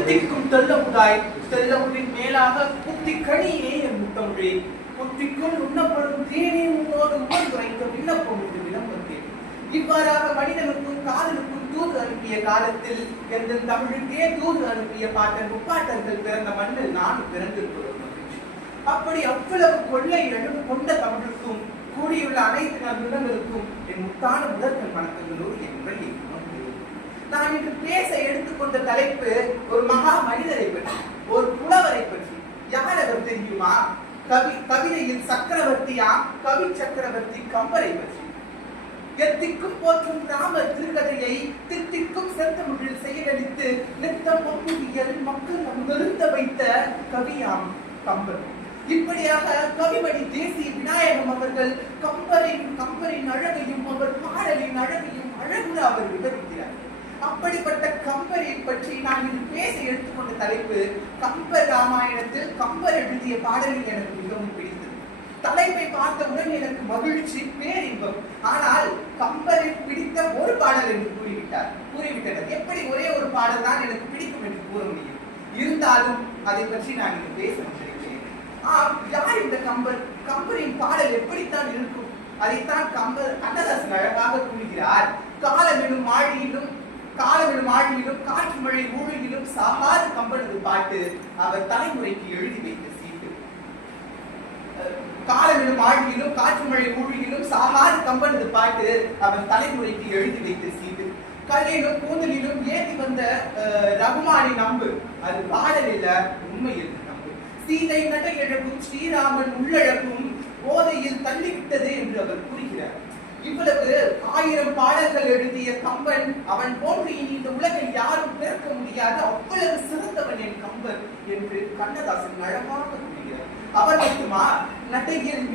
தித்திக்கும் தெல்லமுதாய் தெல்லமுதின் மேலாக புத்தி கனியே என் முத்தமிழே புத்திக்கும் உண்ணப்படும் தேனே உன்னோடு உணர் குறைந்த விண்ணப்பம் என்று விளம்பத்தேன். இவ்வாறாக மனிதனுக்கும் காதலுக்கும் தூது அனுப்பிய காலத்தில் எந்த தமிழுக்கே தூது அனுப்பிய பாட்டன் முப்பாட்டர்கள் பிறந்த மண்ணில் நான் பிறந்திருக்கிறோம். அப்படி அவ்வளவு கொள்ளை எழுவு கொண்ட தமிழுக்கும் கூடியுள்ள அனைத்து நல்விடங்களுக்கும் என் முத்தான முதற்கண் வணக்கங்களோடு என்பதை நான் இன்று பேச எடுத்துக்கொண்ட தலைப்பு ஒரு மகா மனிதரை பற்றி, ஒரு புலவரை பற்றி. யார் அவர் தெரியுமா? கவிதையில் சக்கரவர்த்தியா கவி சக்கரவர்த்தி கம்பரை பற்றி. எத்திக்கும் போற்றும் ராமர் திருக்கதையை தித்திக்கும் செந்தமிழில் செயலளித்து நித்தம் பொங்குவியல் மக்கள் அங்கருந்த வைத்த கவியாம் கம்பர். இப்படியாக கவிமணி தேசிய விநாயகம் அவர்கள் கம்பரின் அழகையும் அவர் பாடலின் அழகையும் அழகுற அவர் விவரிக்கிறார். அப்படிப்பட்ட கம்பரை பற்றி நான் இன்று பேச எடுத்துக்கொண்ட தலைப்பு கம்பர் ராமாயணத்தில் கம்பர் எழுதிய பாடலில் எனக்கு மிகவும் பிடித்தது. தலைப்பை பார்த்தவுடன் எனக்கு மகிழ்ச்சி, பேரின்பம். ஆனால் கம்பரை பிடித்த ஒரு பாடல் என்று கூறிவிட்டனர். எப்படி ஒரே ஒரு பாடல் தான் எனக்கு பிடிக்கும் என்று கூற முடியும்? இருந்தாலும் அதை பற்றி நான் இன்று பேச முடிகிறேன். யார் இந்த கம்பர்? கம்பரின் பாடல் எப்படித்தான் இருக்கும்? அதைத்தான் கண்ணதாசன் அழகாக கூறுகிறார். காலமெனும் ஆழியிலும் காற்று மழை ஊழியிலும் சாகாத கம்பனது பாட்டு அவர் தலைமுறைக்கு எழுதி வைத்த சீட்டு. காலமெனும் ஆழியிலும் காற்று மழை ஊழியிலும் சாகாத கம்பனது பாட்டு அவர் தலைமுறைக்கு எழுதி வைத்த சீட்டு. கல்லிலும் கூந்தலிலும் ஏற்றி வந்த ரகுமானி நம்பு, அது பாடல் இல்ல, உண்மையில் நம்பு. சீதை நடை இழக்கும் ஸ்ரீராமன் உள்ளழகும் போதையில் தள்ளிவிட்டது என்று அவர் கூறுகிறார். இவ்வளவு 1000 பாடல்கள் எழுதிய கம்பன், அவன் போன்று இனி இந்த உலகில் யாரும் பிறக்க முடியாத அவ்வளவு சிறந்தவன் என் கம்பன் என்று கண்ணதாசன் அழகாக கூறுகிறார். அவர் மட்டுமா? நடையில்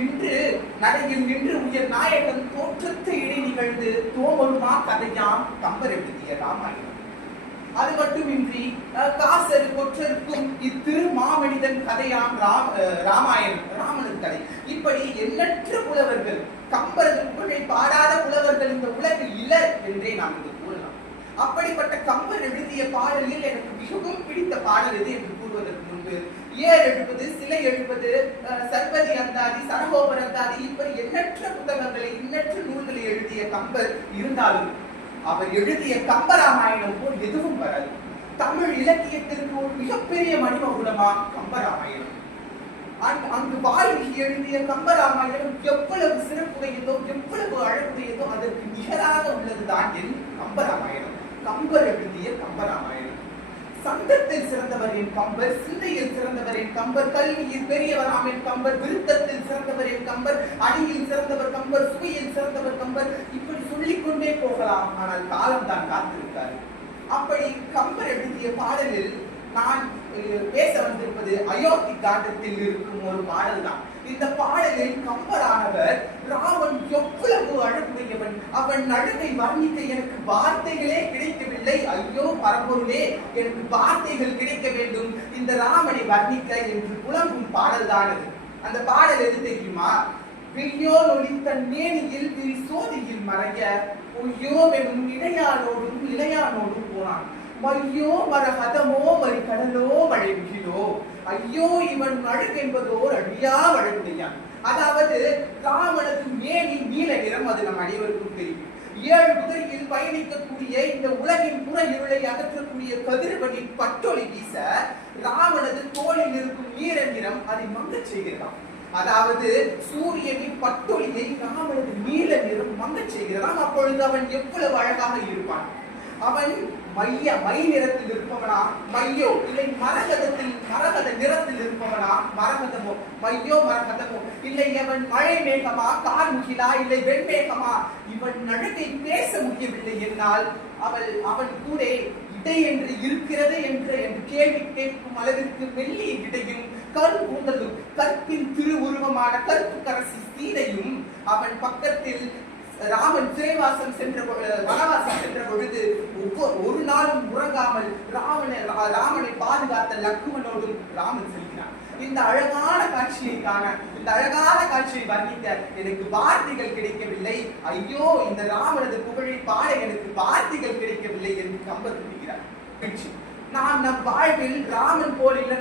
நின்று உயர் நாயகன் தோற்றத்தை இடை நிகழ்ந்து தோமொழுமா கதையாம் கம்பர் எழுதிய ராமாயணம். அது மட்டுமின்றி காசர் கொற்றருக்கும் இத்திரு மாமனிதன் கதையாம் ராமாயணம், ராமனின் கதை. இப்படி எண்ணற்ற புலவர்கள், கம்பரது புகழை பாடாத புலவர்கள் இந்த உலகில் இல்லை என்றே நாம் இங்கு கூறலாம். அப்படிப்பட்ட கம்பர் எழுதிய பாடலில் எனக்கு மிகவும் பிடித்த பாடல் எது என்று கூறுவதற்கு முன்பு, ஏர் எழுப்பது, சிலை எழுப்பது, சர்வதி அந்தாதி, சனகோபர் அந்தாதி, இப்படி எண்ணற்ற புத்தகங்களை, எண்ணற்ற நூல்களை எழுதிய கம்பர் இருந்தாலும் அவர் எழுதிய கம்பராமாயணம் போல் எதுவும் வராது. தமிழ் இலக்கியத்திற்கு ஒரு மிகப்பெரிய மணிமகுடமா கம்பராமாயணம். அங்கு வால்மீகி எழுதிய கம்பராமாயணம் எவ்வளவு சிறப்புடையதோ, எவ்வளவு அழகுடையதோ அதற்கு நிகராக உள்ளதுதான் என் கம்பராமாயணம். கம்பர் எழுதிய கம்பராமாயணம். சந்தத்தில் சிறந்தவர் என் கம்பர், சிந்தையில் சிறந்தவர் என் கம்பர், கல்வியில் பெரியவராம் என் கம்பர், விருத்தத்தில் சிறந்தவர் என் கம்பர், அடியில் சிறந்தவர் கம்பர், சுவையில் சிறந்தவர் கம்பர், இப்படி சொல்லிக்கொண்டே போகலாம். ஆனால் காலம் தான் காத்திருக்காரு. அப்படி கம்பர் எழுதிய பாடலில் நான் பேச வந்திருப்பது அயோத்தி காண்டத்தில் இருக்கும் ஒரு பாடல் தான். இந்த பாடலில் கம்பரானவர் ராமன் எவ்வளவு அழகுடையவன், அவன் அழகை வர்ணிக்க எனக்கு வார்த்தைகளே கிடைக்கவில்லை, ஐயோ பரம்பொருளே எனக்கு வார்த்தைகள் கிடைக்க வேண்டும் இந்த ராமனை வர்ணிக்க என்று புலம்பும் பாடல் தான் அது. அந்த பாடல் எது தெரியுமா? விழியோ ஒளித்த மேனியில் விரி சோதியில் மறைய பொய்யோ வெறும் இளையானோடும் போனான். மையோ மரகதமோ மறி கடலோ மழை மிகிலோ, ஐயோ இவன் அழகு என்பதோர் அழியா அழகுடையான். அதாவது ராமனது மேனி நீல நிறம், அது நம் அனைவருக்கும் தெரியும். 7 குதிரையில் பயணிக்கக்கூடிய இந்த உலகின் புற இருளை அகற்றக்கூடிய கதிரவனின் பட்டொளி வீச ராமனது தோளில் இருக்கும் நீல நிறம் அதை மங்கச் செய்கிறான். அதாவது சூரியனின் பட்டொளியை ராமனது நீல நிறம் மங்கச் செய்கிறான். அப்பொழுது அவன் எவ்வளவு அழகாக இருப்பான். அவன் மை நிறத்தில் இருப்பவனா, மையோ இல்லை மரகத நிறத்தில் இருப்பவனா, மரகதமோ, மையோ மரகதமோ, இல்லை அவன் மழை மேகமா, கார்முகிலா, இல்லை வெண்மேகமா, இவன் அழகை பேச முடியவில்லை என்னால் அவன் கூட இடை என்று இருக்கிறது என்று கேள்வி கேட்கும் அளவிற்கு மெல்லிய இடையும் கருங்கூந்தலும் கற்பின் திருவுருவமான கருப்பு கரசி சீதையும் அவன் பக்கத்தில் ராமன் சிறைவாசம் வனவாசம் சென்ற பொழுது ஒரு நாளும் உறங்காமல் ராமனை பாதுகாத்த லக்குமனோடும் ராமன் செல்கிறான். இந்த அழகான காட்சியை காண, இந்த அழகான காட்சியை வர்ணிக்க எனக்கு வார்த்தைகள் கிடைக்கவில்லை, ஐயோ இந்த ராமனது புகழை பாட எனக்கு வார்த்தைகள் கிடைக்கவில்லை என்று கம்பர் கூறுகிறார். நாம் நம் வாழ்வில் ராமன் போல் இல்லை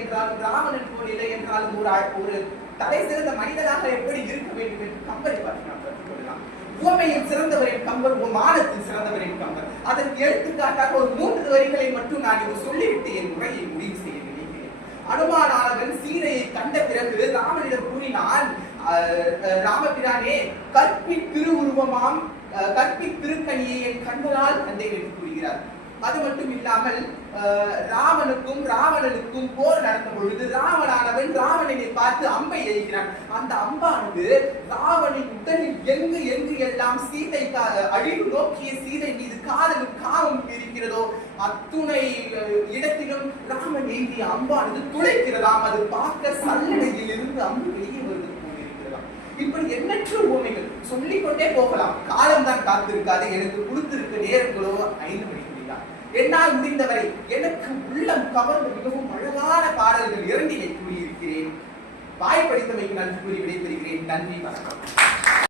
என்றாலும் ராவணன் போல் இல்லை என்றாலும் ஒரு தலை சிறந்த மனிதனாக எப்படி இருக்க வேண்டும் என்று கம்பரை பார்த்து நாம் கற்றுக்கொள்ளலாம். உவமையில் சிறந்தவரின் கம்பர், மானத்தில் சிறந்தவரின் கம்பர். அதற்கு எடுத்துக்காட்டாக ஒரு 3 வரிகளை மட்டும் நான் இங்கு சொல்லிவிட்டு என் உரையை முடிவு செய்ய நினைக்கிறேன். அனுமானானவன் சீதையை கண்ட பிறகு ராமனிடம் கூறினான், ராமபிரானே, கற்பி திருவுருவமாம் கற்பி திருக்கணியை என் கண்களால் கண்டேன் என்று கூறுகிறார். அது மட்டும் இல்லாமல் ராவனுக்கும் ராவணனுக்கும் போர் நடந்த பொழுது ராவணானவன் ராவணனை பார்த்து அம்பை எய்கிறான். அந்த அம்பானது ராவனின் உடலில் எங்கு எங்கு எல்லாம் சீதை அழிவு நோக்கிய சீதை மீது காதலும் காமம் இருக்கிறதோ அத்துணை இடத்திலும் ராமன் எய்திய அம்பானது துளைக்கிறதாம். அது பார்க்க சல்லடையில் இருந்து அம்பு வெளியே வருவது போலிருக்கிறதாம். இப்படி எண்ணற்ற உவமைகள் சொல்லிக்கொண்டே போகலாம். காலம் தான் காத்திருக்காது. எனக்கு கொடுத்திருக்க நேரங்களோ 5 மணி. என்னால் முடிந்தவரை எனக்கு உள்ளம் கவர்ந்து மிகவும் அழகான பாடல்கள் 2 கூறியிருக்கிறேன். வாய்ப்பளித்தமைக்கு நன்றி கூறி விடைபெறுகிறேன். நன்றி, வணக்கம்.